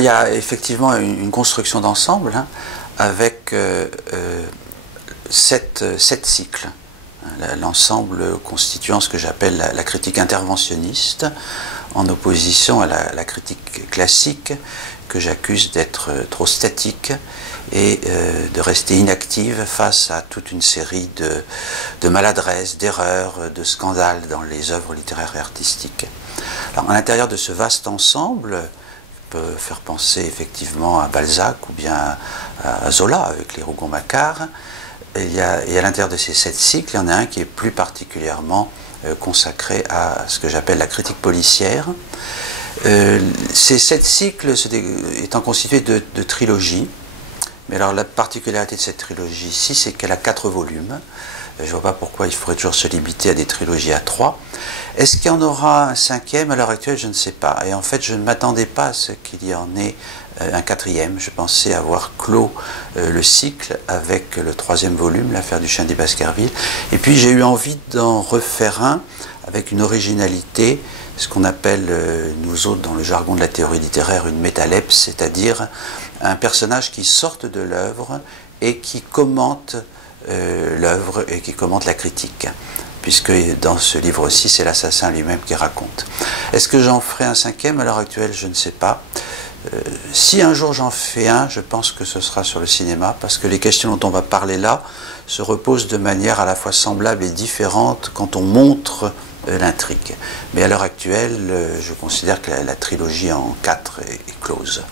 Il y a effectivement une construction d'ensemble avec 7 cycles. L'ensemble constituant ce que j'appelle la critique interventionniste, en opposition à la critique classique que j'accuse d'être trop statique et de rester inactive face à toute une série de maladresses, d'erreurs, de scandales dans les œuvres littéraires et artistiques. Alors, à l'intérieur de ce vaste ensemble, peut faire penser effectivement à Balzac ou bien à Zola avec les Rougon-Macquart. Et à l'intérieur de ces 7 cycles, il y en a un qui est plus particulièrement consacré à ce que j'appelle la critique policière. Ces 7 cycles étant constitués de trilogies, mais alors la particularité de cette trilogie ici, c'est qu'elle a 4 volumes. Je ne vois pas pourquoi il faudrait toujours se limiter à des trilogies à 3. Est-ce qu'il y en aura un 5e? À l'heure actuelle, je ne sais pas. Et en fait, je ne m'attendais pas à ce qu'il y en ait un 4e. Je pensais avoir clos le cycle avec le 3e volume, l'affaire du chien des Baskerville. Et puis j'ai eu envie d'en refaire un avec une originalité, ce qu'on appelle, nous autres, dans le jargon de la théorie littéraire, une métalepse, c'est-à-dire un personnage qui sorte de l'œuvre et qui commente l'œuvre et qui commente la critique, puisque dans ce livre aussi, c'est l'assassin lui-même qui raconte. Est-ce que j'en ferai un 5e? À l'heure actuelle, je ne sais pas. Si un jour j'en fais un, je pense que ce sera sur le cinéma, parce que les questions dont on va parler là se reposent de manière à la fois semblable et différente quand on montre l'intrigue. Mais à l'heure actuelle, je considère que la trilogie en 4 est close.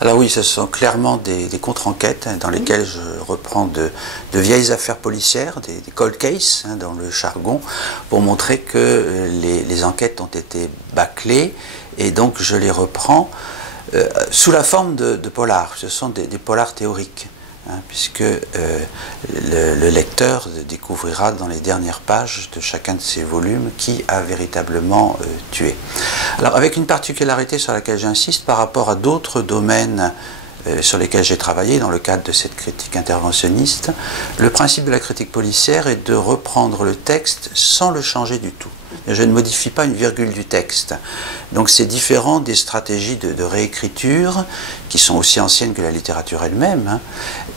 Alors oui, ce sont clairement des contre-enquêtes dans lesquelles je reprends de vieilles affaires policières, des cold cases dans le jargon, pour montrer que les enquêtes ont été bâclées, et donc je les reprends sous la forme de polars. Ce sont des polars théoriques, puisque le lecteur découvrira dans les dernières pages de chacun de ces volumes qui a véritablement tué. Alors avec une particularité sur laquelle j'insiste par rapport à d'autres domaines sur lesquels j'ai travaillé dans le cadre de cette critique interventionniste, le principe de la critique policière est de reprendre le texte sans le changer du tout. Je ne modifie pas une virgule du texte. Donc c'est différent des stratégies de réécriture qui sont aussi anciennes que la littérature elle-même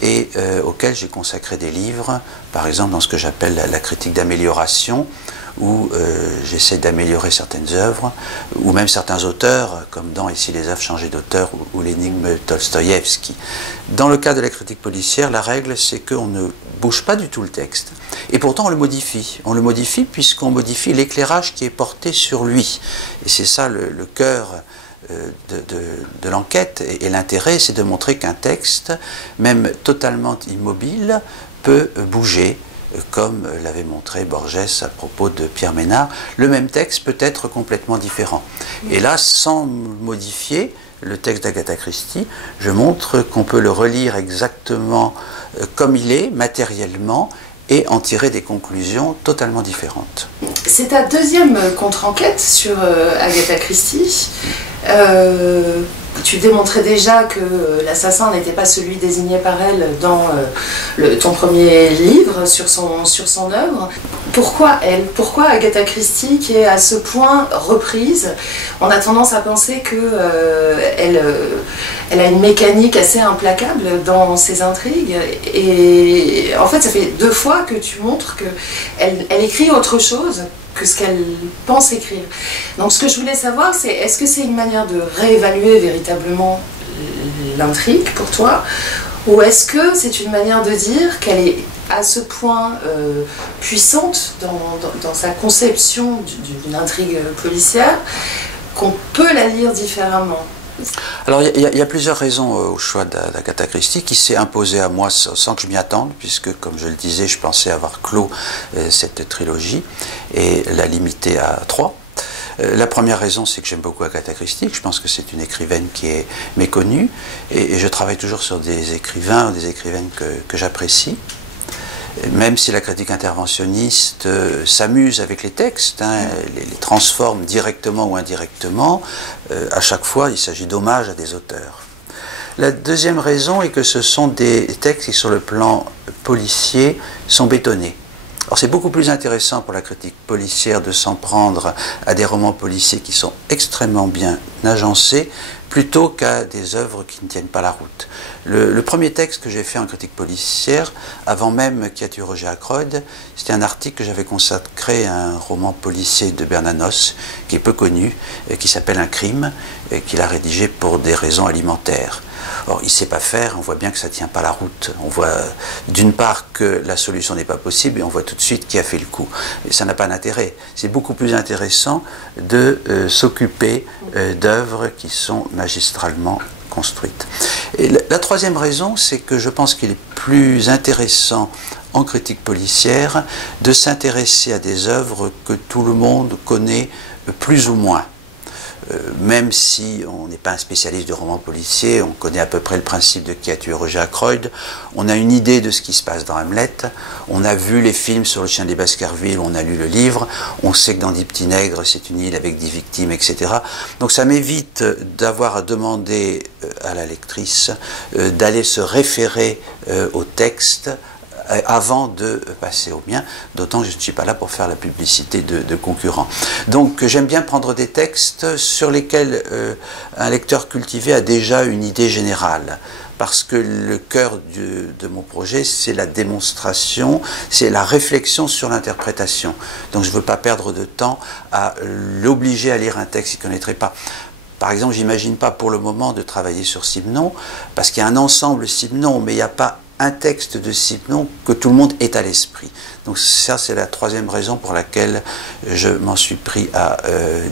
et auxquelles j'ai consacré des livres, par exemple dans ce que j'appelle la critique d'amélioration, où j'essaie d'améliorer certaines œuvres, ou même certains auteurs, comme dans ici les œuvres changées d'auteur ou l'énigme Tolstoïevski. Dans le cas de la critique policière, la règle c'est qu'on ne bouge pas du tout le texte. Et pourtant on le modifie. On le modifie puisqu'on modifie l'éclairage qui est porté sur lui. Et c'est ça le cœur de l'enquête. Et l'intérêt, c'est de montrer qu'un texte, même totalement immobile, peut bouger, comme l'avait montré Borges à propos de Pierre Ménard. Le même texte peut être complètement différent. Et là, sans modifier le texte d'Agatha Christie, je montre qu'on peut le relire exactement comme il est, matériellement, et en tirer des conclusions totalement différentes. C'est ta deuxième contre-enquête sur Agatha Christie. Tu démontrais déjà que l'assassin n'était pas celui désigné par elle dans ton premier livre sur son œuvre. Pourquoi elle? Pourquoi Agatha Christie, qui est à ce point reprise? On a tendance à penser qu'elle a une mécanique assez implacable dans ses intrigues. Et en fait, ça fait 2 fois que tu montres qu'elle écrit autre chose que ce qu'elle pense écrire. Donc ce que je voulais savoir, c'est est-ce que c'est une manière de réévaluer véritablement l'intrigue pour toi, ou est-ce que c'est une manière de dire qu'elle est à ce point puissante dans sa conception d'une intrigue policière qu'on peut la lire différemment? Alors il y a plusieurs raisons au choix d'Agatha Christie qui s'est imposé à moi sans que je m'y attende, puisque comme je le disais, je pensais avoir clos cette trilogie et la limiter à 3. La première raison, c'est que j'aime beaucoup Agatha Christie, que je pense que c'est une écrivaine qui est méconnue, et je travaille toujours sur des écrivains ou des écrivaines que j'apprécie. Même si la critique interventionniste s'amuse avec les textes, les transforme directement ou indirectement, à chaque fois il s'agit d'hommages à des auteurs. La deuxième raison est que ce sont des textes qui sur le plan policier sont bétonnés. Alors c'est beaucoup plus intéressant pour la critique policière de s'en prendre à des romans policiers qui sont extrêmement bien agencés, plutôt qu'à des œuvres qui ne tiennent pas la route. Le premier texte que j'ai fait en critique policière, avant même Qui a tué Roger Ackroyd, c'était un article que j'avais consacré à un roman policier de Bernanos, qui est peu connu, qui s'appelle Un crime, qu'il a rédigé pour des raisons alimentaires. Or, il ne sait pas faire, on voit bien que ça ne tient pas la route. On voit d'une part que la solution n'est pas possible et on voit tout de suite qui a fait le coup. Et ça n'a pas d'intérêt. C'est beaucoup plus intéressant de s'occuper d'œuvres qui sont magistralement construites. Et la troisième raison, c'est que je pense qu'il est plus intéressant en critique policière de s'intéresser à des œuvres que tout le monde connaît plus ou moins. Même si on n'est pas un spécialiste du roman policier, on connaît à peu près le principe de Qui a tué Roger Ackroyd, on a une idée de ce qui se passe dans Hamlet, on a vu les films sur le chien des Baskerville, on a lu le livre, on sait que dans 10 petits nègres, c'est une île avec 10 victimes, etc. Donc ça m'évite d'avoir à demander à la lectrice d'aller se référer au texte avant de passer au mien, d'autant que je ne suis pas là pour faire la publicité de concurrents. Donc j'aime bien prendre des textes sur lesquels un lecteur cultivé a déjà une idée générale, parce que le cœur de mon projet, c'est la démonstration, c'est la réflexion sur l'interprétation. Donc je ne veux pas perdre de temps à l'obliger à lire un texte qu'il ne connaîtrait pas. Par exemple, j'imagine pas pour le moment de travailler sur Simenon, parce qu'il y a un ensemble Simenon, mais il n'y a pas un texte de Simenon que tout le monde ait à l'esprit. Donc ça, c'est la troisième raison pour laquelle je m'en suis pris à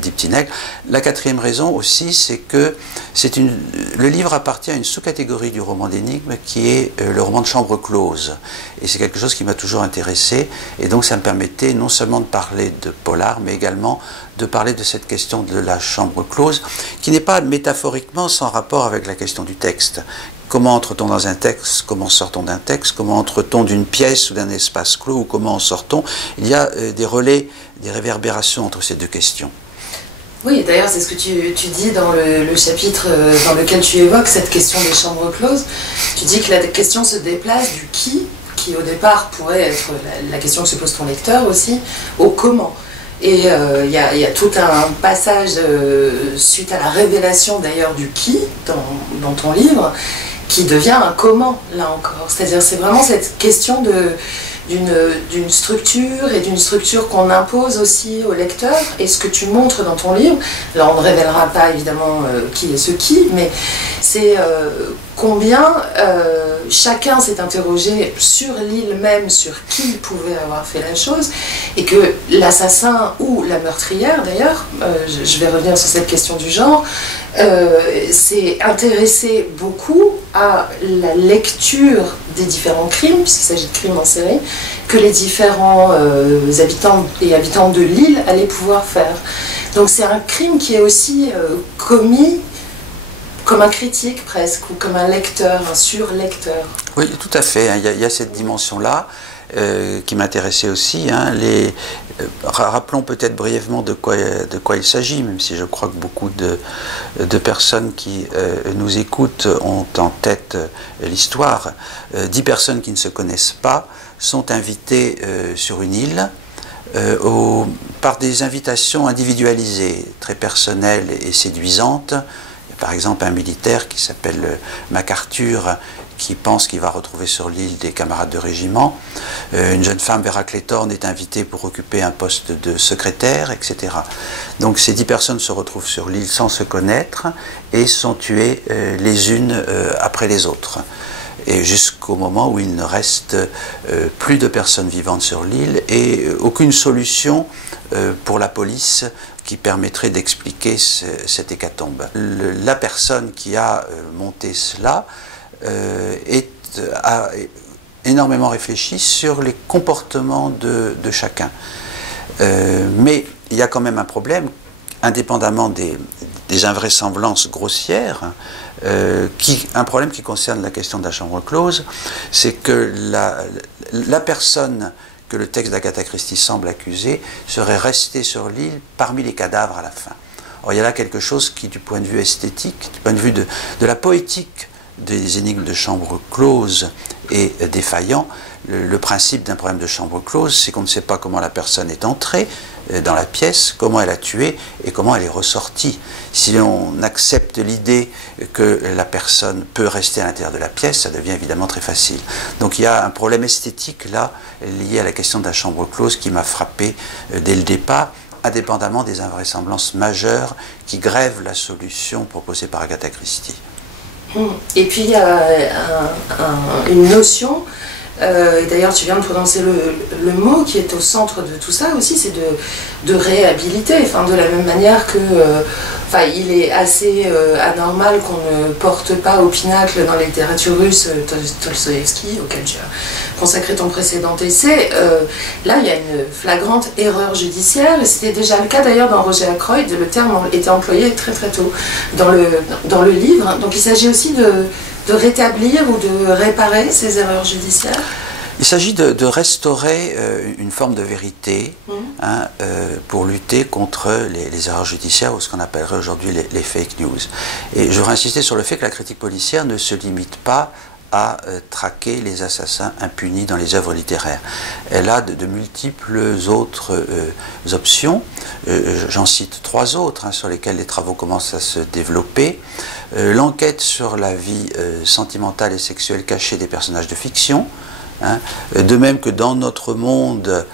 10 petits nègres. La quatrième raison aussi, c'est que le livre appartient à une sous-catégorie du roman d'énigmes qui est le roman de chambre close. Et c'est quelque chose qui m'a toujours intéressé. Et donc ça me permettait non seulement de parler de polar, mais également de parler de cette question de la chambre close, qui n'est pas métaphoriquement sans rapport avec la question du texte. Comment entre-t-on dans un texte? Comment sort-on d'un texte? Comment entre-t-on d'une pièce ou d'un espace clos? Ou comment en sort-on? Il y a des relais, des réverbérations entre ces deux questions. Oui, d'ailleurs, c'est ce que tu dis dans le chapitre dans lequel tu évoques cette question des chambres closes. Tu dis que la question se déplace du qui au départ pourrait être la question que se pose ton lecteur aussi, au comment. Et il y a tout un passage suite à la révélation d'ailleurs du qui dans ton livre, qui devient un comment, là encore. C'est-à-dire, c'est vraiment cette question d'une structure, et d'une structure qu'on impose aussi au lecteur, et ce que tu montres dans ton livre, là on ne révélera pas évidemment qui est ce qui, mais c'est combien chacun s'est interrogé sur l'île même, sur qui pouvait avoir fait la chose, et que l'assassin ou la meurtrière d'ailleurs, je vais revenir sur cette question du genre, s'est intéressé beaucoup à la lecture des différents crimes, puisqu'il s'agit de crimes en série, que les différents habitants et habitantes de l'île allaient pouvoir faire. Donc c'est un crime qui est aussi commis comme un critique presque, ou comme un lecteur, un surlecteur. Oui, tout à fait. Il y a cette dimension-là qui m'intéressait aussi. Rappelons peut-être brièvement de quoi il s'agit, même si je crois que beaucoup de personnes qui nous écoutent ont en tête l'histoire. 10 personnes qui ne se connaissent pas sont invitées sur une île par des invitations individualisées, très personnelles et séduisantes. Par exemple, un militaire qui s'appelle MacArthur, qui pense qu'il va retrouver sur l'île des camarades de régiment. Une jeune femme, Vera Clayton, est invitée pour occuper un poste de secrétaire, etc. Donc ces 10 personnes se retrouvent sur l'île sans se connaître et sont tuées les unes après les autres. Et jusqu'au moment où il ne reste plus de personnes vivantes sur l'île et aucune solution pour la police qui permettrait d'expliquer cette hécatombe. La personne qui a monté cela a énormément réfléchi sur les comportements de chacun. Mais il y a quand même un problème, indépendamment des invraisemblances grossières, un problème qui concerne la question de la chambre close, c'est que la personne que le texte d'Agatha Christie semble accuser serait restée sur l'île parmi les cadavres à la fin. Or, il y a là quelque chose qui, du point de vue esthétique, du point de vue de la poétique des énigmes de chambre close est défaillant. Le principe d'un problème de chambre close, c'est qu'on ne sait pas comment la personne est entrée dans la pièce, comment elle a tué et comment elle est ressortie. Si on accepte l'idée que la personne peut rester à l'intérieur de la pièce, ça devient évidemment très facile. Donc il y a un problème esthétique là, lié à la question de la chambre close qui m'a frappé dès le départ, indépendamment des invraisemblances majeures qui grèvent la solution proposée par Agatha Christie. Et puis il y a une notion, et d'ailleurs tu viens de prononcer le mot qui est au centre de tout ça aussi, c'est de réhabiliter, enfin, de la même manière que il est assez anormal qu'on ne porte pas au pinacle dans la littérature russe Tolstoïevski, auquel tu as consacré ton précédent essai. Là il y a une flagrante erreur judiciaire, et c'était déjà le cas d'ailleurs dans Roger Ackroyd, le terme était employé très très tôt dans le livre, donc il s'agit aussi de rétablir ou de réparer ces erreurs judiciaires? Il s'agit de restaurer une forme de vérité pour lutter contre les erreurs judiciaires ou ce qu'on appellerait aujourd'hui les fake news. Et je voudrais insister sur le fait que la critique policière ne se limite pas à traquer les assassins impunis dans les œuvres littéraires. Elle a de multiples autres options. J'en cite 3 autres sur lesquelles les travaux commencent à se développer. L'enquête sur la vie sentimentale et sexuelle cachée des personnages de fiction. De même que dans notre monde,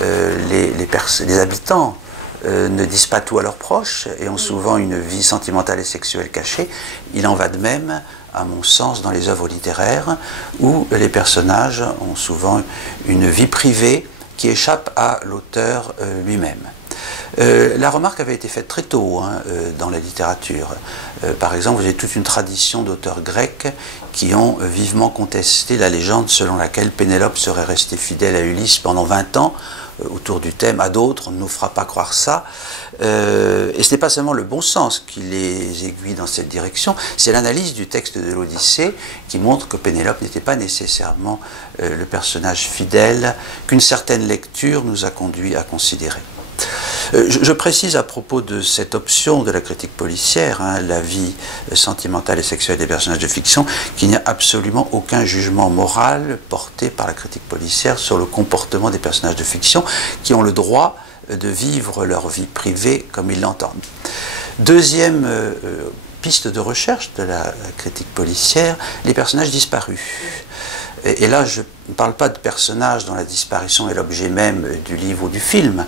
les habitants ne disent pas tout à leurs proches et ont souvent une vie sentimentale et sexuelle cachée, il en va de même, à mon sens, dans les œuvres littéraires, où les personnages ont souvent une vie privée qui échappe à l'auteur lui-même. La remarque avait été faite très tôt dans la littérature. Par exemple, vous avez toute une tradition d'auteurs grecs qui ont vivement contesté la légende selon laquelle Pénélope serait restée fidèle à Ulysse pendant 20 ans, autour du thème « à d'autres, on ne nous fera pas croire ça ». Et ce n'est pas seulement le bon sens qui les aiguille dans cette direction, c'est l'analyse du texte de l'Odyssée qui montre que Pénélope n'était pas nécessairement le personnage fidèle qu'une certaine lecture nous a conduit à considérer. Je précise à propos de cette option de la critique policière, la vie sentimentale et sexuelle des personnages de fiction, qu'il n'y a absolument aucun jugement moral porté par la critique policière sur le comportement des personnages de fiction qui ont le droit de vivre leur vie privée comme ils l'entendent. Deuxième piste de recherche de la critique policière, les personnages disparus. Et là, je ne parle pas de personnages dont la disparition est l'objet même du livre ou du film.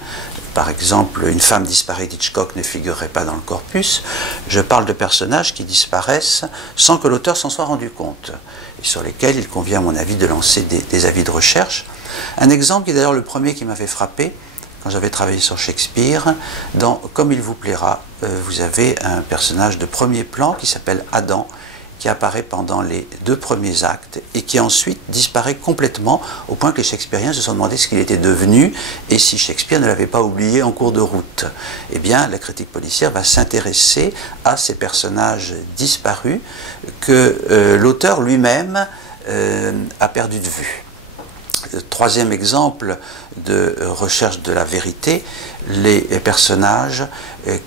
Par exemple, une femme disparue d'Hitchcock ne figurerait pas dans le corpus. Je parle de personnages qui disparaissent sans que l'auteur s'en soit rendu compte, et sur lesquels il convient, à mon avis, de lancer des avis de recherche. Un exemple qui est d'ailleurs le premier qui m'avait frappé, quand j'avais travaillé sur Shakespeare, dans Comme il vous plaira, vous avez un personnage de premier plan qui s'appelle Adam, qui apparaît pendant les 2 premiers actes et qui ensuite disparaît complètement au point que les Shakespeariens se sont demandé ce qu'il était devenu et si Shakespeare ne l'avait pas oublié en cours de route. Eh bien, la critique policière va s'intéresser à ces personnages disparus que l'auteur lui-même a perdu de vue. Troisième exemple de recherche de la vérité, les personnages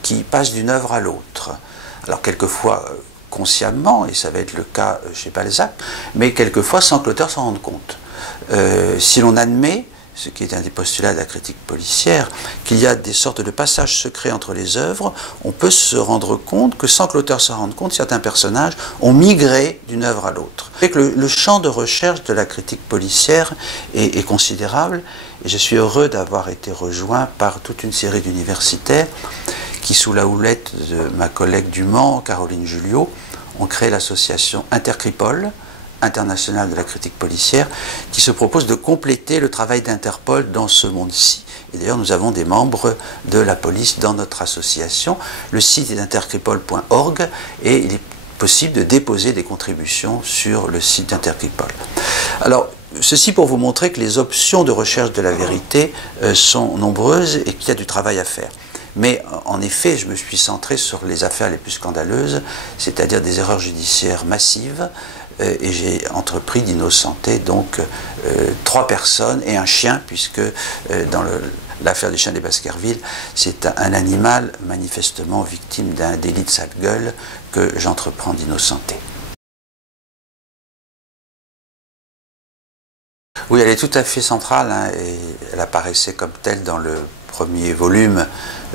qui passent d'une œuvre à l'autre. Alors quelquefois consciemment, et ça va être le cas chez Balzac, mais quelquefois sans que l'auteur s'en rende compte. Si l'on admet, ce qui est un des postulats de la critique policière, qu'il y a des sortes de passages secrets entre les œuvres, on peut se rendre compte que sans que l'auteur s'en rende compte, certains personnages ont migré d'une œuvre à l'autre. Le champ de recherche de la critique policière est considérable, et je suis heureux d'avoir été rejoint par toute une série d'universitaires qui, sous la houlette de ma collègue du Mans, Caroline Julliot, ont créé l'association Intercripol, internationale de la critique policière, qui se propose de compléter le travail d'Interpol dans ce monde-ci. Et d'ailleurs, nous avons des membres de la police dans notre association. Le site est intercripol.org et il est possible de déposer des contributions sur le site d'Intercripol. Alors, ceci pour vous montrer que les options de recherche de la vérité sont nombreuses et qu'il y a du travail à faire. Mais en effet, je me suis centré sur les affaires les plus scandaleuses, c'est-à-dire des erreurs judiciaires massives, et j'ai entrepris d'innocenter donc 3 personnes et un chien, puisque dans l'affaire des chiens des Baskerville, c'est un animal manifestement victime d'un délit de sale gueule que j'entreprends d'innocenter. Oui, elle est tout à fait centrale, hein, et elle apparaissait comme telle dans le premier volume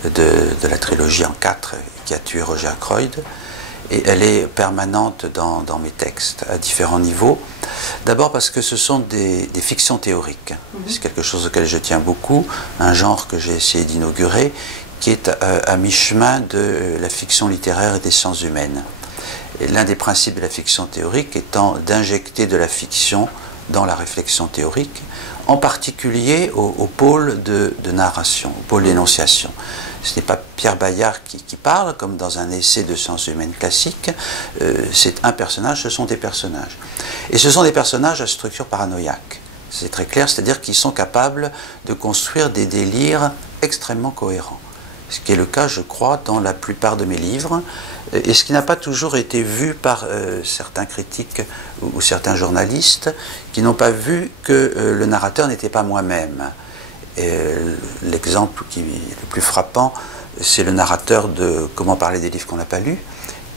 de la trilogie en 4 qui a tué Roger Ackroyd. Et elle est permanente dans mes textes à différents niveaux. D'abord parce que ce sont des fictions théoriques. C'est quelque chose auquel je tiens beaucoup, un genre que j'ai essayé d'inaugurer, qui est à mi-chemin de la fiction littéraire et des sciences humaines. Et l'un des principes de la fiction théorique étant d'injecter de la fiction dans la réflexion théorique, en particulier au pôle de narration, au pôle d'énonciation. Ce n'est pas Pierre Bayard qui parle, comme dans un essai de sciences humaines classique, c'est un personnage, ce sont des personnages. Et ce sont des personnages à structure paranoïaque. C'est très clair, c'est-à-dire qu'ils sont capables de construire des délires extrêmement cohérents. Ce qui est le cas, je crois, dans la plupart de mes livres, et ce qui n'a pas toujours été vu par certains critiques ou certains journalistes qui n'ont pas vu que le narrateur n'était pas moi-même. L'exemple qui est le plus frappant, c'est le narrateur de Comment parler des livres qu'on n'a pas lus,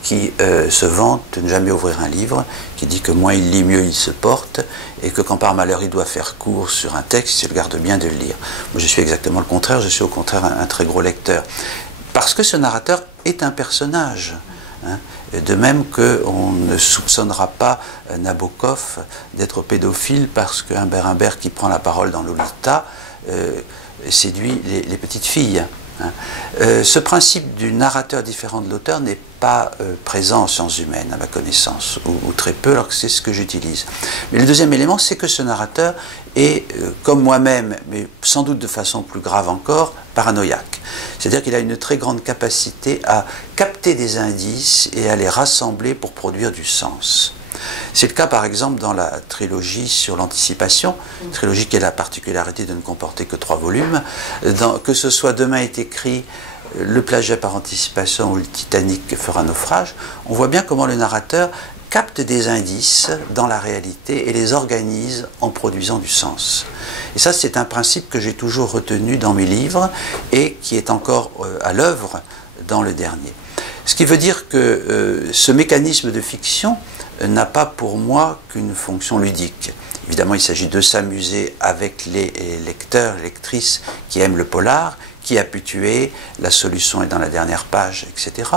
qui se vante de ne jamais ouvrir un livre, qui dit que moins il lit, mieux il se porte, et que quand par malheur il doit faire court sur un texte, il garde bien de le lire. Moi je suis exactement le contraire, je suis au contraire un très gros lecteur. Parce que ce narrateur est un personnage. Hein. De même qu'on ne soupçonnera pas Nabokov d'être pédophile parce qu'Humbert Humbert qui prend la parole dans Lolita séduit les petites filles. Hein. Ce principe du narrateur différent de l'auteur n'est pas présent en sciences humaines, à ma connaissance, ou très peu, alors que c'est ce que j'utilise. Mais le deuxième élément, c'est que ce narrateur est, comme moi-même, mais sans doute de façon plus grave encore, paranoïaque. C'est-à-dire qu'il a une très grande capacité à capter des indices et à les rassembler pour produire du sens. C'est le cas par exemple dans la trilogie sur l'anticipation, trilogie qui a la particularité de ne comporter que 3 volumes, que ce soit Demain est écrit, Le plagiat par anticipation ou Le Titanic fera naufrage, on voit bien comment le narrateur capte des indices dans la réalité et les organise en produisant du sens. Et ça, c'est un principe que j'ai toujours retenu dans mes livres et qui est encore à l'œuvre dans le dernier. Ce qui veut dire que ce mécanisme de fiction n'a pas pour moi qu'une fonction ludique. Évidemment, il s'agit de s'amuser avec les lecteurs, lectrices qui aiment le polar, qui a pu tuer, la solution est dans la dernière page, etc.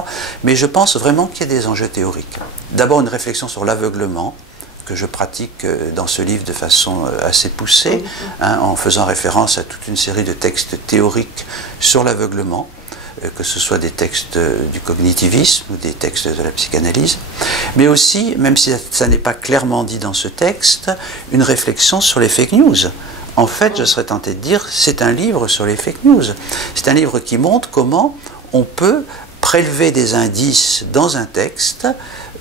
Mais je pense vraiment qu'il y a des enjeux théoriques. D'abord, une réflexion sur l'aveuglement, que je pratique dans ce livre de façon assez poussée, hein, en faisant référence à toute une série de textes théoriques sur l'aveuglement, que ce soit des textes du cognitivisme ou des textes de la psychanalyse, mais aussi, même si ça n'est pas clairement dit dans ce texte, une réflexion sur les fake news. En fait, je serais tenté de dire, c'est un livre sur les fake news. C'est un livre qui montre comment on peut prélever des indices dans un texte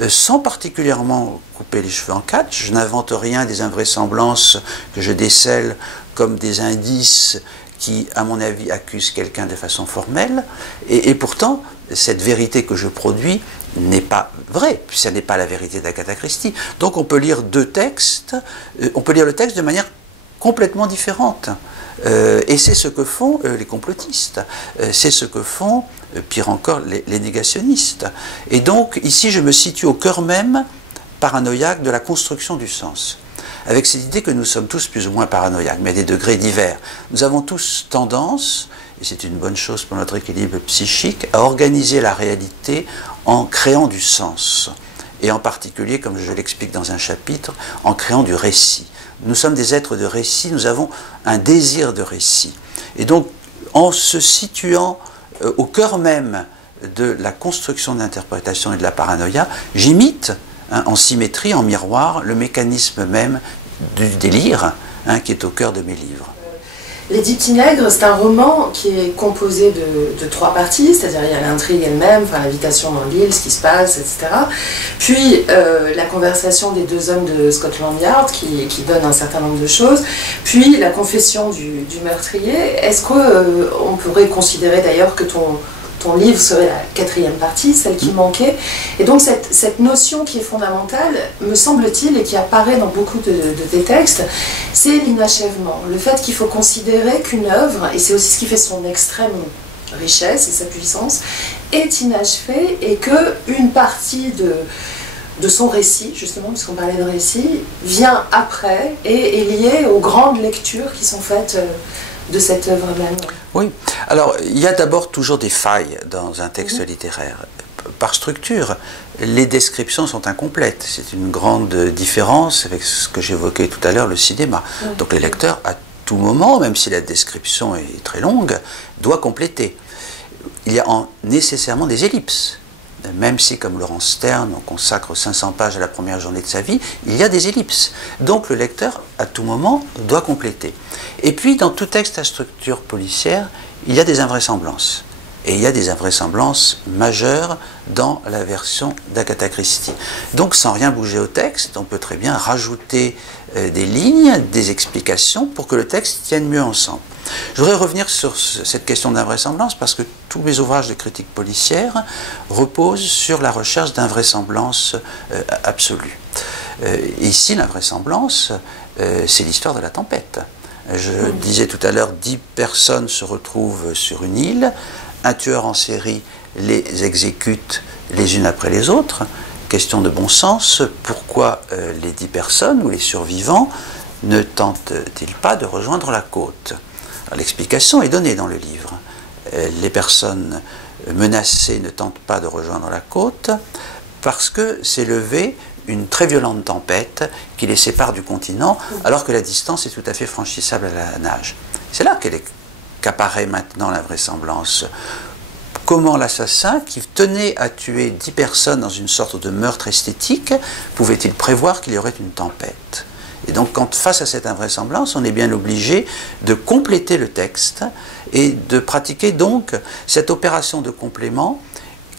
sans particulièrement couper les cheveux en 4. Je n'invente rien des invraisemblances que je décèle comme des indices qui, à mon avis, accusent quelqu'un de façon formelle. Et pourtant, cette vérité que je produis n'est pas vraie, puis ça n'est pas la vérité d'Agatha Christie. Donc on peut lire 2 textes, on peut lire le texte de manière complètement différente. Et c'est ce que font les complotistes, c'est ce que font, pire encore, les négationnistes. Et donc, ici, je me situe au cœur même paranoïaque de la construction du sens. Avec cette idée que nous sommes tous plus ou moins paranoïaques, mais à des degrés divers. Nous avons tous tendance, et c'est une bonne chose pour notre équilibre psychique, à organiser la réalité en créant du sens. Et en particulier, comme je l'explique dans un chapitre, en créant du récit. Nous sommes des êtres de récit, nous avons un désir de récit. Et donc, en se situant au cœur même de la construction de l'interprétation et de la paranoïa, j'imite, hein, en symétrie, en miroir, le mécanisme même du délire, hein, qui est au cœur de mes livres. Les 10 petits nègres, c'est un roman qui est composé de 3 parties, c'est-à-dire il y a l'intrigue elle-même, enfin, l'invitation dans l'île, ce qui se passe, etc. Puis la conversation des 2 hommes de Scotland Yard qui donne un certain nombre de choses. Puis la confession du meurtrier. Est-ce qu'on pourrait considérer d'ailleurs que ton livre serait la 4e partie, celle qui manquait. Et donc cette notion qui est fondamentale, me semble-t-il, et qui apparaît dans beaucoup de tes textes, c'est l'inachèvement. Le fait qu'il faut considérer qu'une œuvre, et c'est aussi ce qui fait son extrême richesse et sa puissance, est inachevée et qu'une partie de son récit, justement, puisqu'on parlait de récit, vient après et est lié aux grandes lectures qui sont faites de cette œuvre même. Oui, alors il y a d'abord toujours des failles dans un texte littéraire. Par structure, les descriptions sont incomplètes. C'est une grande différence avec ce que j'évoquais tout à l'heure, le cinéma. Donc les lecteurs, à tout moment, même si la description est très longue, doivent compléter. Il y a nécessairement des ellipses. Même si, comme Laurence Sterne, on consacre 500 pages à la première journée de sa vie, il y a des ellipses. Donc le lecteur, à tout moment, doit compléter. Et puis, dans tout texte à structure policière, il y a des invraisemblances. Et il y a des invraisemblances majeures dans la version d'Agatha Christie. Donc, sans rien bouger au texte, on peut très bien rajouter des lignes, des explications pour que le texte tienne mieux ensemble. Je voudrais revenir sur cette question d'invraisemblance parce que tous mes ouvrages de critique policière reposent sur la recherche d'invraisemblance absolue. Ici, l'invraisemblance, c'est l'histoire de la tempête. Je disais tout à l'heure, 10 personnes se retrouvent sur une île, un tueur en série les exécute les unes après les autres. Question de bon sens, pourquoi les 10 personnes ou les survivants ne tentent-ils pas de rejoindre la côte? L'explication est donnée dans le livre. Les personnes menacées ne tentent pas de rejoindre la côte parce que s'est levée une très violente tempête qui les sépare du continent alors que la distance est tout à fait franchissable à la nage. C'est là qu'apparaît maintenant l'invraisemblance. Comment l'assassin, qui tenait à tuer 10 personnes dans une sorte de meurtre esthétique, pouvait-il prévoir qu'il y aurait une tempête? Et donc, face à cette invraisemblance, on est bien obligé de compléter le texte et de pratiquer donc cette opération de complément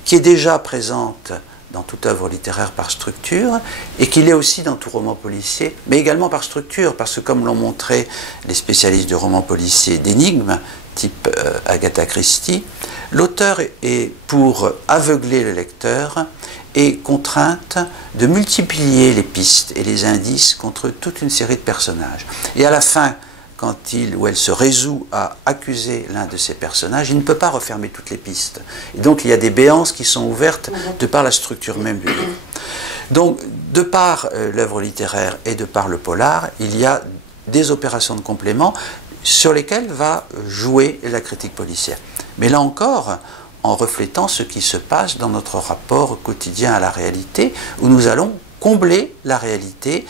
qui est déjà présente dans toute œuvre littéraire par structure et qui l'est aussi dans tout roman policier, mais également par structure, parce que comme l'ont montré les spécialistes du roman policier d'énigmes, type Agatha Christie, l'auteur est, pour aveugler le lecteur, est contrainte de multiplier les pistes et les indices contre toute une série de personnages. Et à la fin, quand il ou elle se résout à accuser l'un de ces personnages, il ne peut pas refermer toutes les pistes. Et donc il y a des béances qui sont ouvertes de par la structure même du livre. Donc, de par l'œuvre littéraire et de par le polar, il y a des opérations de complément sur lesquelles va jouer la critique policière. Mais là encore, en reflétant ce qui se passe dans notre rapport quotidien à la réalité, où nous allons combler la réalité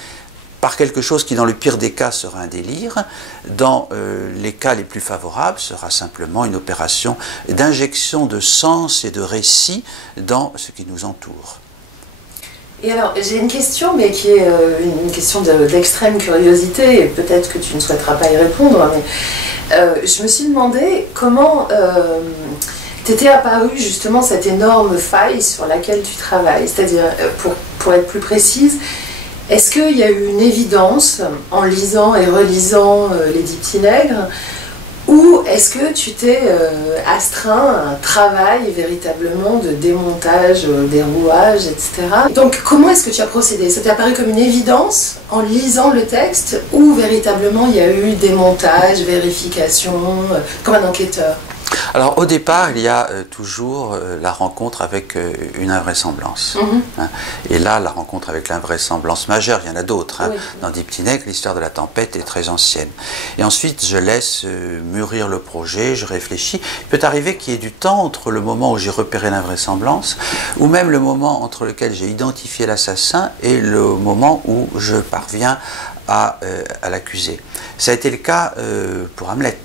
par quelque chose qui, dans le pire des cas, sera un délire, dans les cas les plus favorables, sera simplement une opération d'injection de sens et de récit dans ce qui nous entoure. Et alors, j'ai une question, mais qui est une question d'extrême curiosité, et peut-être que tu ne souhaiteras pas y répondre, mais je me suis demandé comment t'était apparue justement cette énorme faille sur laquelle tu travailles. C'est-à-dire, pour être plus précise, est-ce qu'il y a eu une évidence en lisant et relisant Les 10 petits nègres, ou est-ce que tu t'es astreint à un travail véritablement de démontage des rouages, etc. Donc comment est-ce que tu as procédé? Ça t'est apparu comme une évidence en lisant le texte, ou véritablement il y a eu démontage, vérification, comme un enquêteur? Alors au départ, il y a toujours la rencontre avec une invraisemblance. Et là, la rencontre avec l'invraisemblance majeure, il y en a d'autres. Oui. Dans 10 petits nègres, l'histoire de la tempête est très ancienne. Et ensuite, je laisse mûrir le projet, je réfléchis. Il peut arriver qu'il y ait du temps entre le moment où j'ai repéré l'invraisemblance, ou même le moment entre lequel j'ai identifié l'assassin et le moment où je parviens à l'accuser. Ça a été le cas pour Hamlet,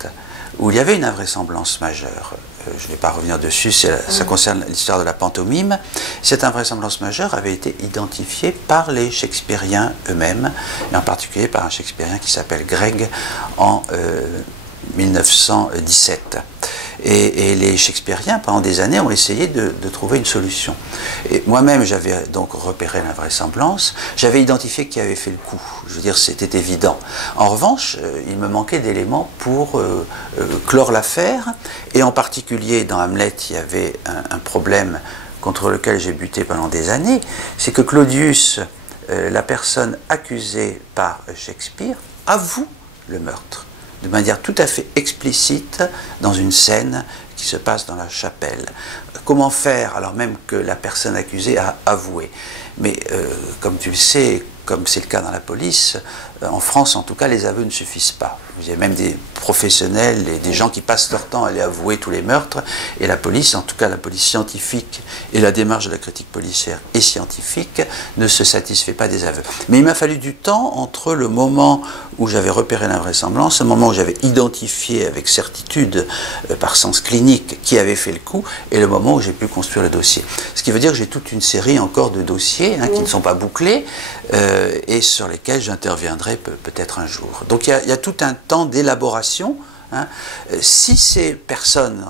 où il y avait une invraisemblance majeure. Je ne vais pas revenir dessus, ça concerne l'histoire de la pantomime. Cette invraisemblance majeure avait été identifiée par les Shakespeariens eux-mêmes, et en particulier par un Shakespearien qui s'appelle Greg en 1917. Et les Shakespeariens, pendant des années, ont essayé de trouver une solution. Et moi-même, j'avais donc repéré l'invraisemblance, j'avais identifié qui avait fait le coup. Je veux dire, c'était évident. En revanche, il me manquait d'éléments pour clore l'affaire, et en particulier, dans Hamlet, il y avait un problème contre lequel j'ai buté pendant des années, c'est que Claudius, la personne accusée par Shakespeare, avoue le meurtre de manière tout à fait explicite dans une scène qui se passe dans la chapelle. Comment faire alors même que la personne accusée a avoué? Mais comme tu le sais, comme c'est le cas dans la police, en France en tout cas, les aveux ne suffisent pas. Il y a même des professionnels et des gens qui passent leur temps à aller avouer tous les meurtres, et la police, en tout cas la police scientifique et la démarche de la critique policière et scientifique, ne se satisfait pas des aveux. Mais il m'a fallu du temps entre le moment où j'avais repéré l'invraisemblance, le moment où j'avais identifié avec certitude, par sens clinique, qui avait fait le coup, et le moment où j'ai pu construire le dossier. Ce qui veut dire que j'ai toute une série encore de dossiers qui ne sont pas bouclés, et sur lesquels j'interviendrai peut-être un jour. Donc il y a tout un temps d'élaboration. Si ces personnes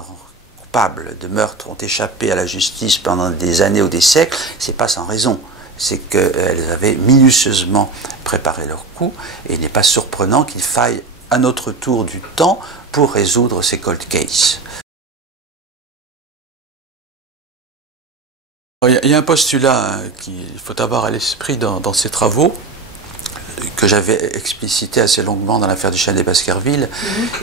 coupables de meurtre ont échappé à la justice pendant des années ou des siècles, c'est pas sans raison. C'est qu'elles avaient minutieusement préparé leur coup, et il n'est pas surprenant qu'il faille à notre tour du temps pour résoudre ces cold cases. Il y a un postulat qu'il faut avoir à l'esprit dans ces travaux, que j'avais explicité assez longuement dans l'affaire du chêne des Baskerville,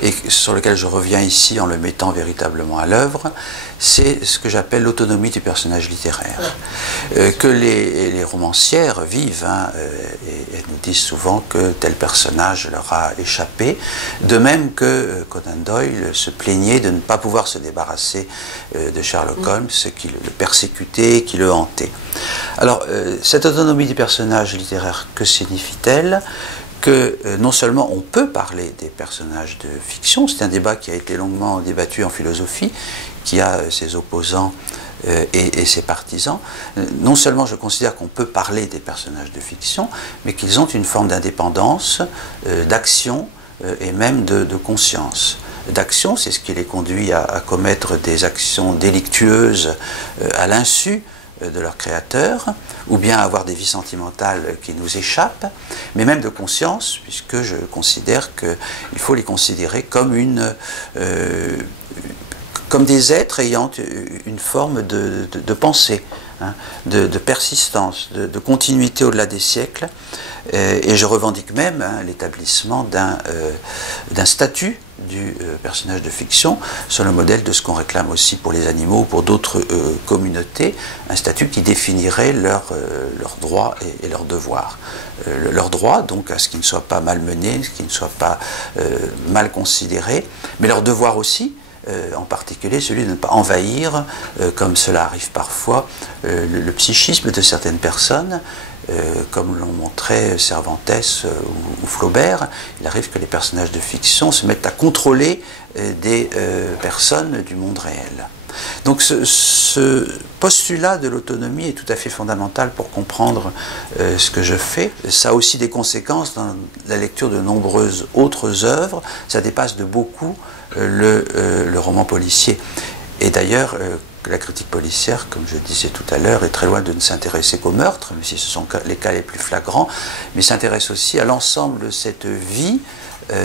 et sur lequel je reviens ici en le mettant véritablement à l'œuvre, c'est ce que j'appelle l'autonomie du personnage littéraire. Que les romancières vivent, et elles nous disent souvent que tel personnage leur a échappé, de même que Conan Doyle se plaignait de ne pas pouvoir se débarrasser de Sherlock Holmes, qui le persécutait, qui le hantait. Alors, cette autonomie du personnage littéraire, que signifie-t-elle? Que non seulement on peut parler des personnages de fiction, c'est un débat qui a été longuement débattu en philosophie, qui a ses opposants et ses partisans. Non seulement je considère qu'on peut parler des personnages de fiction, mais qu'ils ont une forme d'indépendance, d'action et même de conscience. D'action, c'est ce qui les conduit à commettre des actions délictueuses à l'insu de leur créateur, ou bien avoir des vies sentimentales qui nous échappent, mais même de conscience, puisque je considère qu'il faut les considérer comme comme des êtres ayant une forme de pensée, de persistance, de continuité au-delà des siècles, et je revendique même l'établissement d'un statut du personnage de fiction sur le modèle de ce qu'on réclame aussi pour les animaux ou pour d'autres communautés, un statut qui définirait leurs droits et leurs devoirs. Leurs droits, donc, à ce qu'ils ne soient pas malmenés, ce qu'ils ne soient pas mal considérés, mais leurs devoirs aussi, en particulier celui de ne pas envahir, comme cela arrive parfois, le psychisme de certaines personnes. Comme l'ont montré Cervantes ou Flaubert, il arrive que les personnages de fiction se mettent à contrôler des personnes du monde réel. Donc ce postulat de l'autonomie est tout à fait fondamental pour comprendre ce que je fais. Ça a aussi des conséquences dans la lecture de nombreuses autres œuvres. Ça dépasse de beaucoup le roman policier. Et d'ailleurs, la critique policière, comme je disais tout à l'heure, est très loin de ne s'intéresser qu'au meurtre, même si ce sont les cas les plus flagrants, mais s'intéresse aussi à l'ensemble de cette vie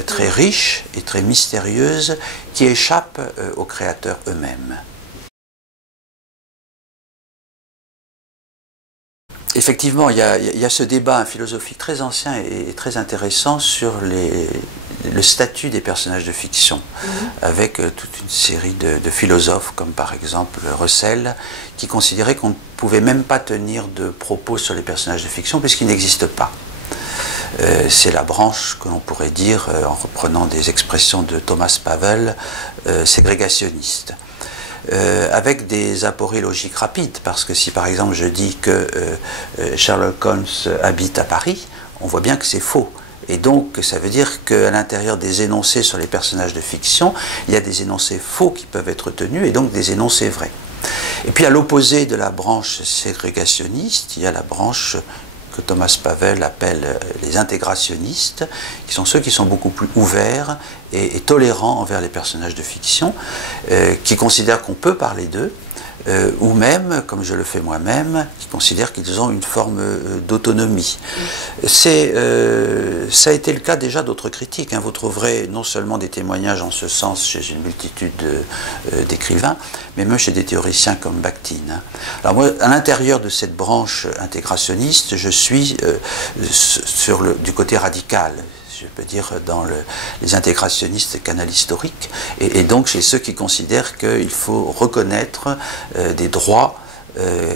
très riche et très mystérieuse qui échappe aux créateurs eux-mêmes. Effectivement, il y a ce débat philosophique très ancien et très intéressant sur le statut des personnages de fiction, avec toute une série de philosophes, comme par exemple Russell, qui considérait qu'on ne pouvait même pas tenir de propos sur les personnages de fiction puisqu'ils n'existent pas. C'est la branche que l'on pourrait dire, en reprenant des expressions de Thomas Pavel, ségrégationniste. Avec des apories logiques rapides, parce que si par exemple je dis que Sherlock Holmes habite à Paris, on voit bien que c'est faux. Et donc ça veut dire qu'à l'intérieur des énoncés sur les personnages de fiction, il y a des énoncés faux qui peuvent être tenus et donc des énoncés vrais. Et puis à l'opposé de la branche ségrégationniste, il y a la branche que Thomas Pavel appelle les intégrationnistes, qui sont ceux qui sont beaucoup plus ouverts et tolérants envers les personnages de fiction, qui considèrent qu'on peut parler d'eux, ou même, comme je le fais moi-même, qui considèrent qu'ils ont une forme d'autonomie. Ça a été le cas déjà d'autres critiques. Vous trouverez non seulement des témoignages en ce sens chez une multitude d'écrivains, mais même chez des théoriciens comme Bakhtin. Alors moi, à l'intérieur de cette branche intégrationniste, je suis du côté radical, je peux dire, dans les intégrationnistes canal historique, et donc chez ceux qui considèrent qu'il faut reconnaître des droits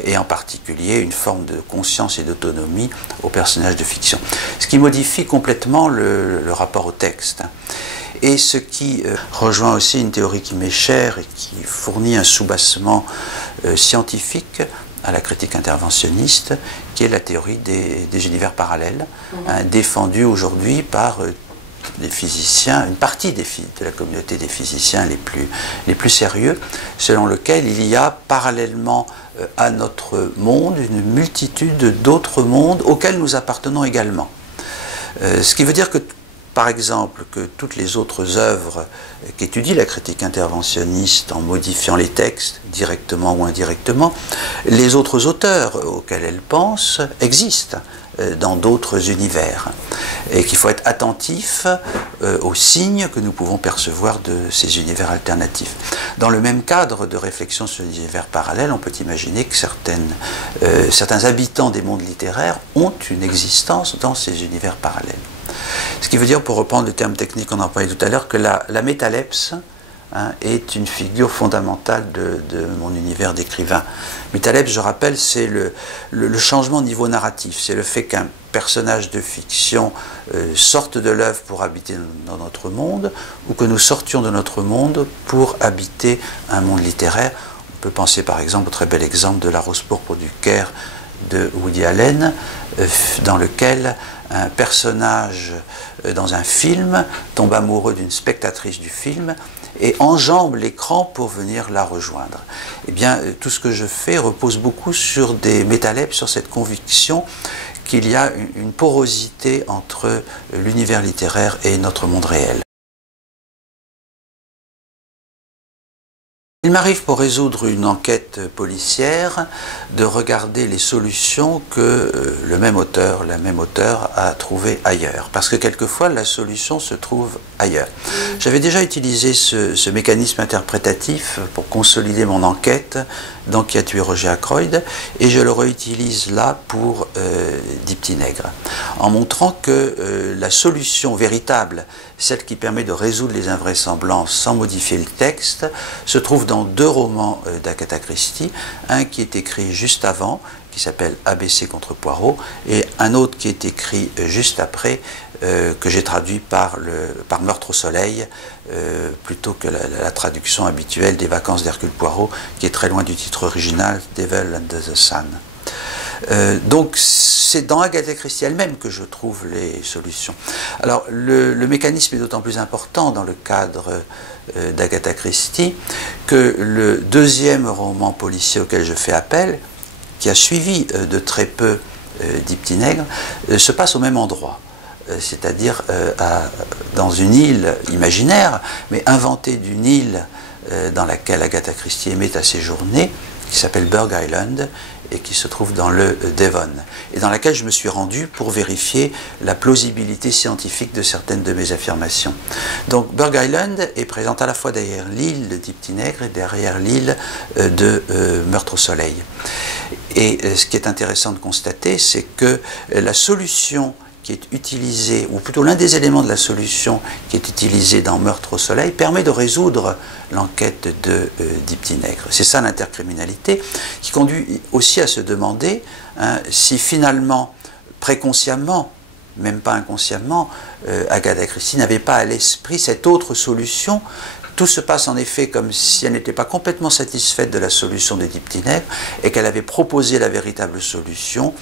et en particulier une forme de conscience et d'autonomie aux personnages de fiction. Ce qui modifie complètement le rapport au texte. Et ce qui rejoint aussi une théorie qui m'est chère et qui fournit un soubassement scientifique à la critique interventionniste, qui est la théorie des univers parallèles, défendue aujourd'hui par des physiciens, une partie de la communauté des physiciens les plus sérieux, selon lequel il y a parallèlement à notre monde une multitude d'autres mondes auxquels nous appartenons également. Ce qui veut dire que, par exemple, que toutes les autres œuvres qu'étudie la critique interventionniste en modifiant les textes, directement ou indirectement, les autres auteurs auxquels elle pense existent dans d'autres univers. Et qu'il faut être attentif aux signes que nous pouvons percevoir de ces univers alternatifs. Dans le même cadre de réflexion sur les univers parallèles, on peut imaginer que certains habitants des mondes littéraires ont une existence dans ces univers parallèles. Ce qui veut dire, pour reprendre le terme technique qu'on employait tout à l'heure, que la métalepse est une figure fondamentale de mon univers d'écrivain. Métalepse, je rappelle, c'est le changement de niveau narratif. C'est le fait qu'un personnage de fiction sorte de l'œuvre pour habiter dans notre monde, ou que nous sortions de notre monde pour habiter un monde littéraire. On peut penser par exemple au très bel exemple de La Rose pourpre du Caire de Woody Allen, dans lequel un personnage dans un film tombe amoureux d'une spectatrice du film et enjambe l'écran pour venir la rejoindre. Eh bien, tout ce que je fais repose beaucoup sur des métalepses, sur cette conviction qu'il y a une porosité entre l'univers littéraire et notre monde réel. Il m'arrive, pour résoudre une enquête policière, de regarder les solutions que le même auteur, la même auteure a trouvées ailleurs. Parce que quelquefois, la solution se trouve ailleurs. J'avais déjà utilisé ce mécanisme interprétatif pour consolider mon enquête dans Qui a tué Roger Ackroyd, et je le réutilise là pour Dix petits nègres, en montrant que la solution véritable, celle qui permet de résoudre les invraisemblances sans modifier le texte, se trouve dans deux romans d'Agatha Christie, un qui est écrit juste avant, qui s'appelle ABC contre Poirot, et un autre qui est écrit juste après, que j'ai traduit par Meurtre au soleil, plutôt que la traduction habituelle des Vacances d'Hercule Poirot, qui est très loin du titre original, Devil Under the Sun. Donc c'est dans Agatha Christie elle-même que je trouve les solutions. Alors le mécanisme est d'autant plus important dans le cadre d'Agatha Christie que le deuxième roman policier auquel je fais appel, qui a suivi de très peu Dix petits nègres, se passe au même endroit. C'est-à-dire dans une île imaginaire, mais inventée d'une île dans laquelle Agatha Christie aimait à séjourner, qui s'appelle Burg Island, et qui se trouve dans le Devon, et dans laquelle je me suis rendu pour vérifier la plausibilité scientifique de certaines de mes affirmations. Donc Burg Island est présente à la fois derrière l'île de Dix petits nègres et derrière l'île de Meurtre au soleil. Et ce qui est intéressant de constater, c'est que la solution qui est utilisé, ou plutôt l'un des éléments de la solution qui est utilisé dans Meurtre au soleil, permet de résoudre l'enquête de Dix petits nègres. C'est ça l'intercriminalité, qui conduit aussi à se demander si finalement, préconsciemment, même pas inconsciemment, Agatha Christie n'avait pas à l'esprit cette autre solution. Tout se passe en effet comme si elle n'était pas complètement satisfaite de la solution des Dix petits nègres et qu'elle avait proposé la véritable solution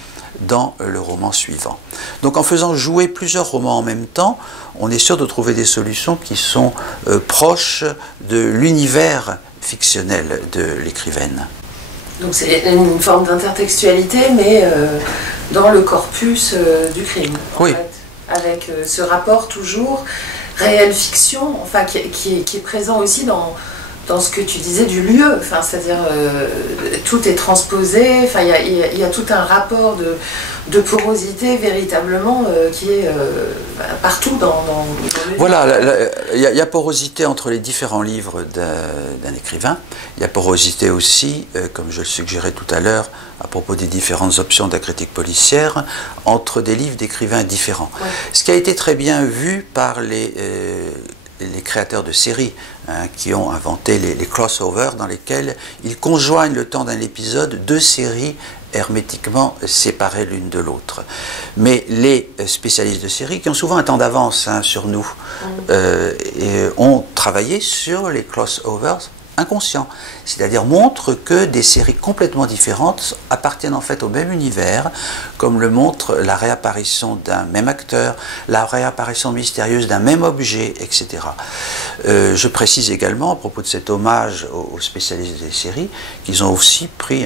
dans le roman suivant. Donc en faisant jouer plusieurs romans en même temps, on est sûr de trouver des solutions qui sont proches de l'univers fictionnel de l'écrivaine. Donc c'est une forme d'intertextualité, mais dans le corpus du crime, en oui. fait, avec ce rapport toujours réel-fiction, enfin, qui est présent aussi dans ce que tu disais du lieu, enfin, c'est-à-dire tout est transposé, enfin, il y a tout un rapport de porosité véritablement qui est partout dans le voilà, il y a porosité entre les différents livres d'un écrivain. Il y a porosité aussi, comme je le suggérais tout à l'heure, à propos des différentes options de la critique policière, entre des livres d'écrivains différents. Ouais. Ce qui a été très bien vu par les les créateurs de séries qui ont inventé les crossovers dans lesquels ils conjoignent le temps d'un épisode deux séries hermétiquement séparées l'une de l'autre. Mais les spécialistes de séries, qui ont souvent un temps d'avance sur nous, ont travaillé sur les crossovers inconscients, c'est-à-dire montrent que des séries complètement différentes appartiennent en fait au même univers, comme le montre la réapparition d'un même acteur, la réapparition mystérieuse d'un même objet, etc. Je précise également, à propos de cet hommage aux spécialistes des séries, qu'ils ont aussi pris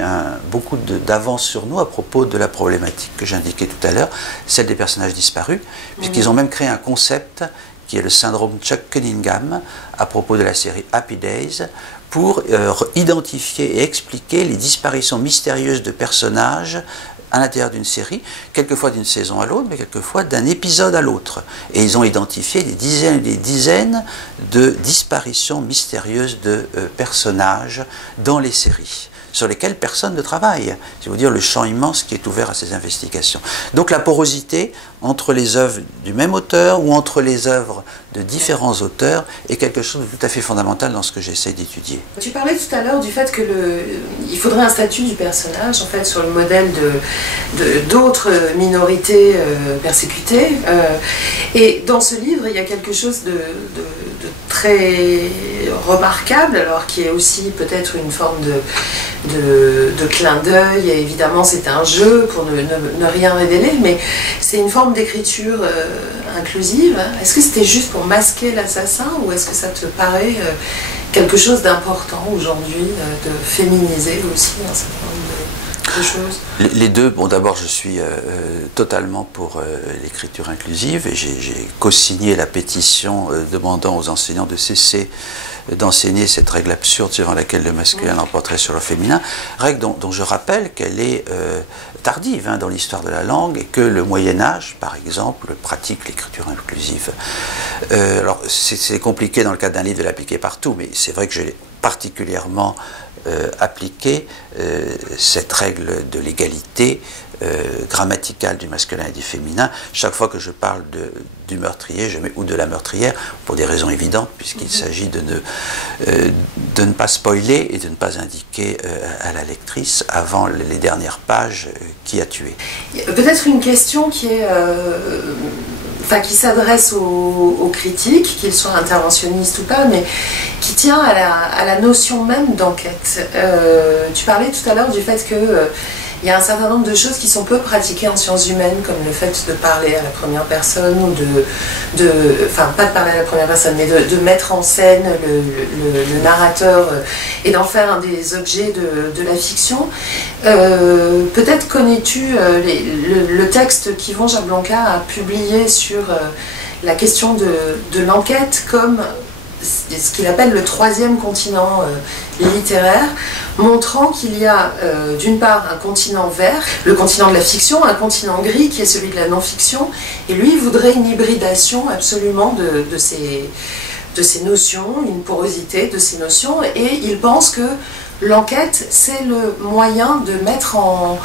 beaucoup d'avance sur nous à propos de la problématique que j'indiquais tout à l'heure, celle des personnages disparus, puisqu'ils ont même créé un concept qui est le syndrome Chuck Cunningham, à propos de la série Happy Days, pour identifier et expliquer les disparitions mystérieuses de personnages à l'intérieur d'une série, quelquefois d'une saison à l'autre, mais quelquefois d'un épisode à l'autre. Et ils ont identifié des dizaines et des dizaines de disparitions mystérieuses de personnages dans les séries, sur lesquels personne ne travaille. C'est vous dire le champ immense qui est ouvert à ces investigations. Donc la porosité entre les œuvres du même auteur ou entre les œuvres de différents auteurs est quelque chose de tout à fait fondamental dans ce que j'essaie d'étudier. Tu parlais tout à l'heure du fait qu'il faudrait un statut du personnage, en fait, sur le modèle d'autres minorités persécutées. Et dans ce livre, il y a quelque chose de très remarquable, alors qui est aussi peut-être une forme de clin d'œil. Et évidemment, c'est un jeu pour ne rien révéler, mais c'est une forme d'écriture inclusive. Est-ce que c'était juste pour masquer l'assassin, ou est-ce que ça te paraît quelque chose d'important aujourd'hui, de féminiser aussi un certain nombre de choses? Les deux. Bon, d'abord, je suis totalement pour l'écriture inclusive, et j'ai co-signé la pétition demandant aux enseignants de cesser d'enseigner cette règle absurde suivant laquelle le masculin l'emporterait sur le féminin, règle dont je rappelle qu'elle est tardive dans l'histoire de la langue, et que le Moyen-Âge, par exemple, pratique l'écriture inclusive. Alors, c'est compliqué dans le cadre d'un livre de l'appliquer partout, mais c'est vrai que j'ai particulièrement appliqué cette règle de l'égalité grammaticale du masculin et du féminin. Chaque fois que je parle du meurtrier, ou de la meurtrière, pour des raisons évidentes, puisqu'il s'agit de ne pas spoiler et de ne pas indiquer à la lectrice avant les dernières pages qui a tué. Peut-être une question qui est... qui s'adresse aux critiques, qu'ils soient interventionnistes ou pas, mais qui tient à la notion même d'enquête. Tu parlais tout à l'heure du fait que il y a un certain nombre de choses qui sont peu pratiquées en sciences humaines, comme le fait de parler à la première personne, ou pas de parler à la première personne, mais de mettre en scène le narrateur et d'en faire un des objets de la fiction. Peut-être connais-tu le texte qu'Yvon Jablanca a publié sur la question de l'enquête comme ce qu'il appelle le troisième continent littéraire, montrant qu'il y a d'une part un continent vert, le continent de la fiction, un continent gris qui est celui de la non-fiction, et lui il voudrait une hybridation absolument de ces notions, une porosité de ces notions, et il pense que l'enquête c'est le moyen de mettre en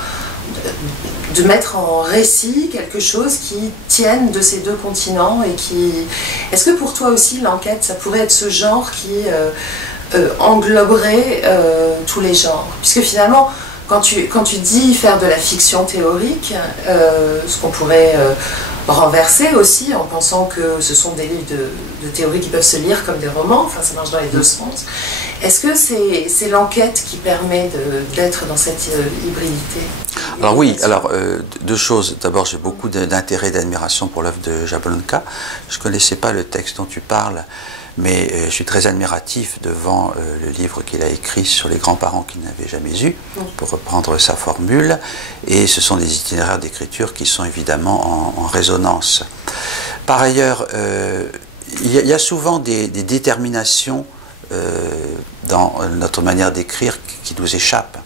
récit quelque chose qui tienne de ces deux continents, et qui... Est-ce que pour toi aussi l'enquête, ça pourrait être ce genre qui engloberait tous les genres? Puisque finalement, quand tu dis faire de la fiction théorique, ce qu'on pourrait renverser aussi en pensant que ce sont des livres de théorie qui peuvent se lire comme des romans, enfin ça marche dans les deux sens. Est-ce que c'est l'enquête qui permet d'être dans cette hybridité? Alors oui, deux choses. D'abord, j'ai beaucoup d'intérêt et d'admiration pour l'œuvre de Jablanca. Je ne connaissais pas le texte dont tu parles, mais je suis très admiratif devant le livre qu'il a écrit sur les grands-parents qu'il n'avait jamais eus, pour reprendre sa formule, et ce sont des itinéraires d'écriture qui sont évidemment en résonance. Par ailleurs, il y a souvent des déterminations dans notre manière d'écrire qui nous échappent.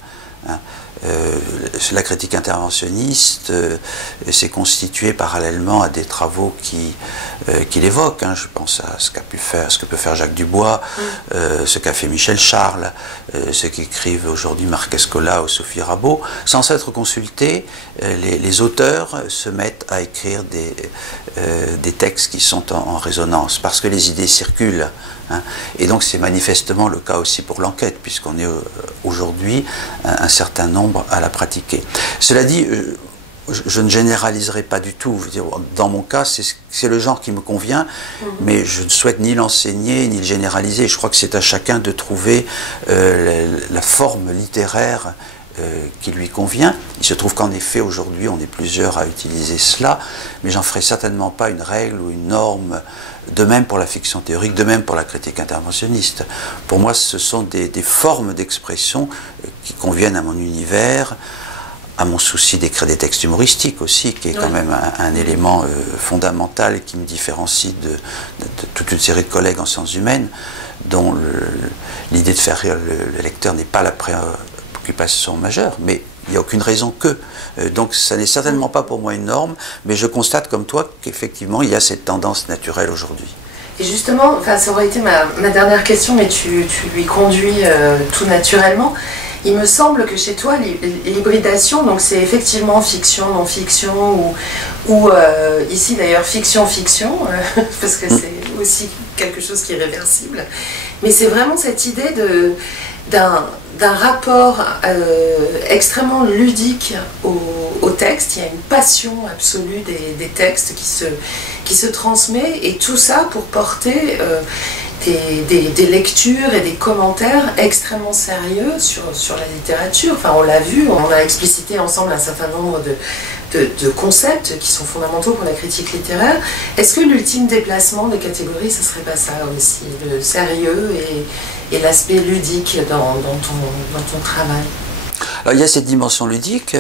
La critique interventionniste s'est constituée parallèlement à des travaux qui l'évoquent. Hein. Je pense à ce que peut faire Jacques Dubois, ce qu'a fait Michel Charles, ce qu'écrivent aujourd'hui Marc Escola ou Sophie Rabot. Sans s'être consultés, les auteurs se mettent à écrire des textes qui sont en résonance, parce que les idées circulent. Hein. Et donc c'est manifestement le cas aussi pour l'enquête, puisqu'on est aujourd'hui un certain nombre à la pratiquer. Cela dit, je ne généraliserai pas du tout. Je veux dire, dans mon cas, c'est le genre qui me convient, mais je ne souhaite ni l'enseigner ni le généraliser. Je crois que c'est à chacun de trouver la forme littéraire qui lui convient. Il se trouve qu'en effet, aujourd'hui, on est plusieurs à utiliser cela, mais j'en ferai certainement pas une règle ou une norme. De même pour la fiction théorique, de même pour la critique interventionniste. Pour moi, ce sont des formes d'expression qui conviennent à mon univers, à mon souci d'écrire des textes humoristiques aussi, qui est quand même un élément fondamental qui me différencie de toute une série de collègues en sciences humaines, dont l'idée de faire rire le lecteur n'est pas la préoccupation majeure, mais il n'y a aucune raison que. Donc ça n'est certainement pas pour moi une norme, mais je constate comme toi qu'effectivement il y a cette tendance naturelle aujourd'hui. Et justement, ça aurait été ma dernière question, mais tu lui conduis tout naturellement. Il me semble que chez toi, l'hybridation, donc c'est effectivement fiction, non-fiction, ou ici d'ailleurs fiction-fiction, parce que c'est aussi quelque chose qui est réversible. Mais c'est vraiment cette idée d'un rapport extrêmement ludique au texte. Il y a une passion absolue des textes qui se transmet, et tout ça pour porter des lectures et des commentaires extrêmement sérieux sur la littérature. Enfin, on l'a vu, on a explicité ensemble un certain nombre de concepts qui sont fondamentaux pour la critique littéraire. Est-ce que l'ultime déplacement des catégories, ce serait pas ça aussi, le sérieux et l'aspect ludique dans ton travail? Alors il y a cette dimension ludique,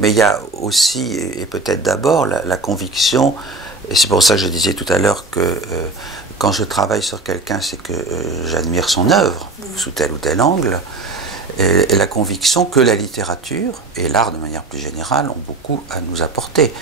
mais il y a aussi, et peut-être d'abord, la conviction, et c'est pour ça que je disais tout à l'heure que quand je travaille sur quelqu'un, c'est que j'admire son œuvre, sous tel ou tel angle, et la conviction que la littérature et l'art de manière plus générale ont beaucoup à nous apporter.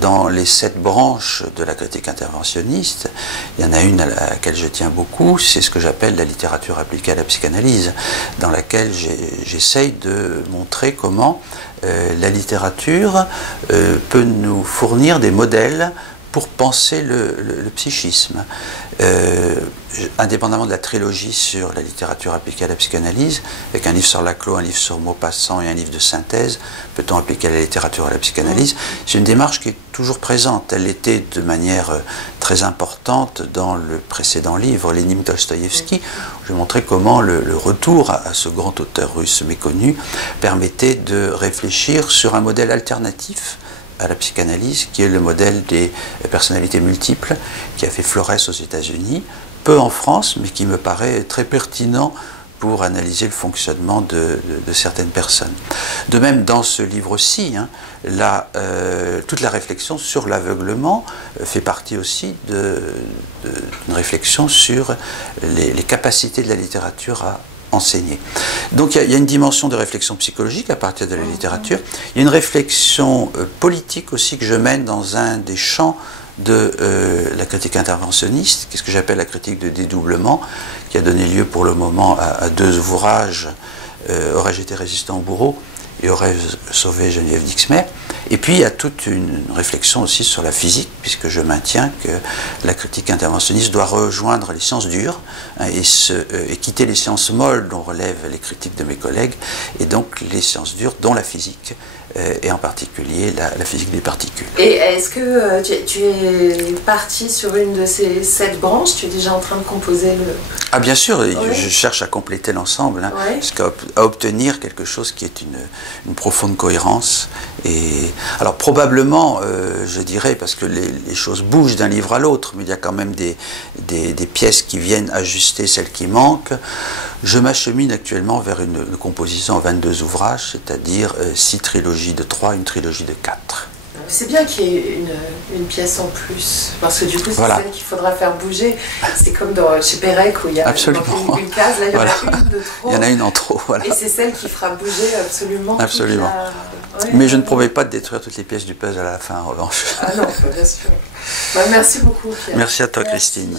Dans les 7 branches de la critique interventionniste, il y en a une à laquelle je tiens beaucoup, c'est ce que j'appelle la littérature appliquée à la psychanalyse, dans laquelle j'essaye de montrer comment la littérature peut nous fournir des modèles pour penser le psychisme. Indépendamment de la trilogie sur la littérature appliquée à la psychanalyse, avec un livre sur Laclos, un livre sur Maupassant et un livre de synthèse, peut-on appliquer la littérature à la psychanalyse? C'est une démarche qui est toujours présente. Elle était de manière très importante dans le précédent livre, Lénine Dostoïevski, où je montrais comment le retour à ce grand auteur russe méconnu permettait de réfléchir sur un modèle alternatif à la psychanalyse, qui est le modèle des personnalités multiples, qui a fait florès aux États-Unis, peu en France, mais qui me paraît très pertinent pour analyser le fonctionnement de certaines personnes. De même, dans ce livre-ci, toute la réflexion sur l'aveuglement fait partie aussi d'une réflexion sur les capacités de la littérature à enseigner. Donc il y a une dimension de réflexion psychologique à partir de la littérature. Il y a une réflexion politique aussi que je mène dans un des champs de la critique interventionniste, qu'est-ce que j'appelle la critique de dédoublement, qui a donné lieu pour le moment à 2 ouvrages, Aurais-je été résistant au bourreau et Aurais-je sauvé Geneviève Dixmer. Et puis il y a toute une réflexion aussi sur la physique, puisque je maintiens que la critique interventionniste doit rejoindre les sciences dures et quitter les sciences molles dont relèvent les critiques de mes collègues, et donc les sciences dures dont la physique, et en particulier la physique des particules. Et est-ce que tu es parti sur une de ces 7 branches? Tu es déjà en train de composer le... Ah bien sûr, je cherche à compléter l'ensemble, jusqu'à obtenir quelque chose qui est une profonde cohérence. Et alors probablement, je dirais, parce que les choses bougent d'un livre à l'autre, mais il y a quand même des pièces qui viennent ajuster celles qui manquent. Je m'achemine actuellement vers une composition en 22 ouvrages, c'est-à-dire 6 trilogies de 3, une trilogie de 4. C'est bien qu'il y ait une pièce en plus, parce que du coup, c'est celle qu'il faudra faire bouger. C'est comme chez Pérec où il y a une case, là il y en a une de trop. Il y en a une en trop, voilà. Et c'est celle qui fera bouger absolument. Absolument. Mais je ne promets pas de détruire toutes les pièces du puzzle à la fin, en revanche. Ah non, bien sûr. Merci beaucoup, Pierre. Merci à toi, Christine.